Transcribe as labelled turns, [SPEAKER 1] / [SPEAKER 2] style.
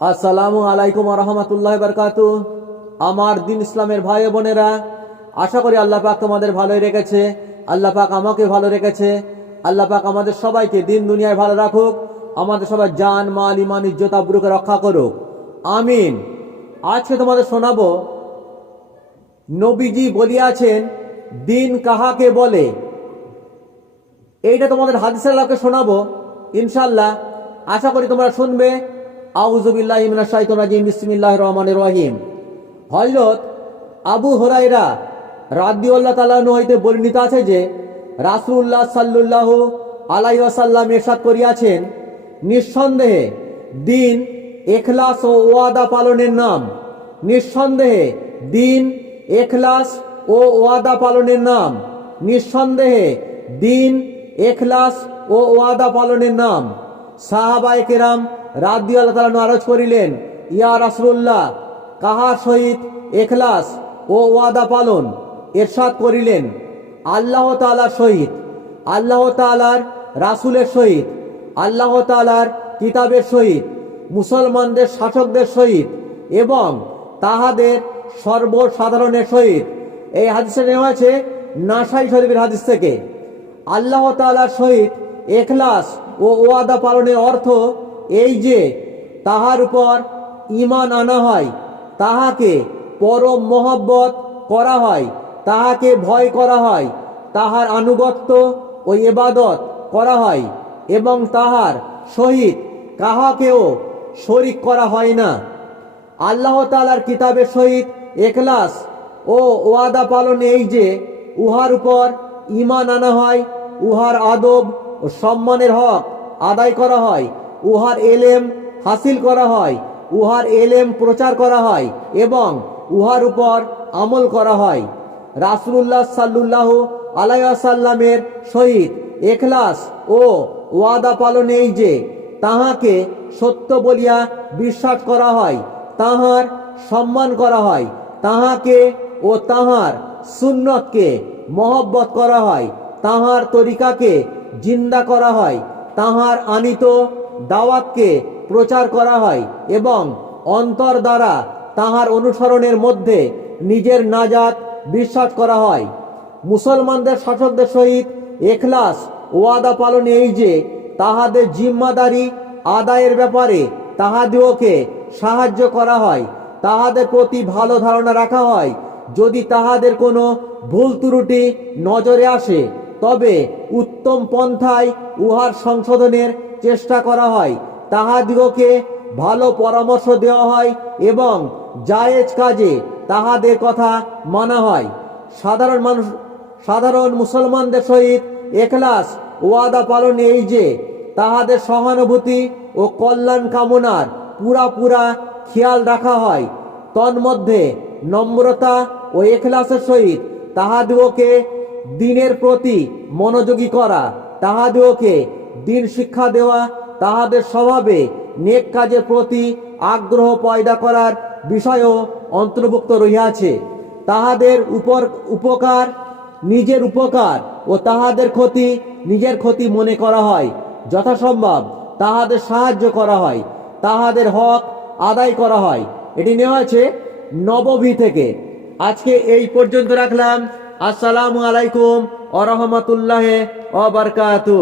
[SPEAKER 1] আসসালামু আলাইকুম রহমতুল্লাহ বরকাতু। আমার দিন ইসলামের ভাই বোনেরা, আশা করি আল্লাহ পাক তোমাদের ভালোই রেখেছে। আল্লাহ পাক আমাকে ভালো রেখেছে। আল্লাহ পাক আমাদের সবাইকে দিন দুনিয়ায় ভালো রাখুক। আমাদের সবাই জান, মাল ইমান ইজ্জত, আব্রুকে রক্ষা করুক। আমিন। আজকে তোমাদের শোনাবো, নবীজি বলিয়াছেন, দিন কাহাকে বলে? এইটা তোমাদের হাদিসের আলোকে শোনাবো ইনশাল্লাহ আশা করি তোমরা শুনবে। রহমানের আবু হরাইরা হইতে বর্ণিত আছে যে রাসুল্লাহ সাল্লুল্লাহ আলাই এরশাদ করিয়াছেন, নিঃসন্দেহে দিন এখলাস ও ওয়াদা পালনের নাম। নিঃসন্দেহে দিন এখলাস ও ওয়াদা পালনের নাম। নিঃসন্দেহে দিন এখলাস ও ওয়াদা পালনের নাম। সাহাবায়ে কেরাম রাদি আল্লাহ তালা আরজ করিলেন, ইয়া রাসুল্লাহ কাহার সহিত এখলাস ও ওয়াদা পালন? এরশাদ করিলেন, আল্লাহ তালার সহিত, আল্লাহ তালার রাসুলের সহিত, আল্লাহ তালার কিতাবের সহিত, মুসলমানদের শাসকদের সহিত এবং তাহাদের সর্বসাধারণের সহিত। এই হাদিসে নেওয়া আছে নাসাই শরীফের হাদিস থেকে। আল্লাহ তালার সহিত এখলাস ও ওয়াদা পালনের অর্থ এই যে তাহার উপর ইমান আনা হয়, তাহাকে পরম মহব্বত করা হয়, তাহাকে ভয় করা হয়, তাহার আনুগত্য ও এবাদত করা হয় এবং তাহার সহিত কাহাকেও শরিক করা হয় না। আল্লাহ তালার কিতাবের সহিত এখলাস ও ওয়াদা পালন এই যে উহার উপর ইমান আনা হয়, উহার আদব ও সম্মানের হক আদায় করা হয় উহার এলেম হাসিল করা হয়, উহার এলেম প্রচার করা হয় এবং উহার উপর আমল করা হয়। রাসুল্লাহ সাল্লুল্লাহ আলাইসাল্লামের সহিত এখলাস ও ওয়াদা পালন এই যে, তাহাকে সত্য বলিয়া বিশ্বাস করা হয়, তাহার সম্মান করা হয়, তাহাকে ও তাহার সুন্নতকে মহব্বত করা হয়, তাহার তরিকাকে জিন্দা করা হয়, তাহার আনিত দাওয়াতকে প্রচার করা হয় এবং অন্তর দ্বারা তাহার অনুসরণের মধ্যে নিজের নাজাত বিশ্বাস করা হয়। মুসলমানদের শাসকদের সহিত এখলাস ওয়াদা পালনে এই যে তাহাদের জিম্মাদারি আদায়ের ব্যাপারে তাহাদিওকে সাহায্য করা হয়, তাহাদের প্রতি ভালো ধারণা রাখা হয়। যদি তাহাদের কোনো ভুল ত্রুটি নজরে আসে, তবে উত্তম পন্থায় উহার সংশোধনের চেষ্টা করা হয়, তাহাদিগকে ভালো পরামর্শ দেওয়া হয় এবং জায়েজ কাজে তাহাদের কথা মানা হয়। সাধারণ মানুষ, সাধারণ মুসলমানদের সহিত এখলাস, ওয়াদা পালন এই যে, তাহাদের সহানুভূতি ও কল্যাণ কামনার পুরা পুরা খেয়াল রাখা হয়। তন্মধ্যে নম্রতা ও এখলাসের সহিত তাহাদিগকে দিনের প্রতি মনোযোগী করা, তাহাদিগকে দিন শিক্ষা দেওয়া, তাহাদের স্বভাবে নেক কাজের প্রতি আগ্রহ পয়দা করার বিষয়ও অন্তর্ভুক্ত রহিয়াছে। তাহাদের উপর উপকার নিজের উপকার ও তাহাদের ক্ষতি নিজের ক্ষতি মনে করা হয়। যথাসম্ভব তাহাদের সাহায্য করা হয়, তাহাদের হক আদায় করা হয়। এটি নেওয়া আছে নবভী থেকে। আজকে এই পর্যন্ত রাখলাম। আসসালামু আলাইকুম আ রহমতুল্লাহ অবরকাতু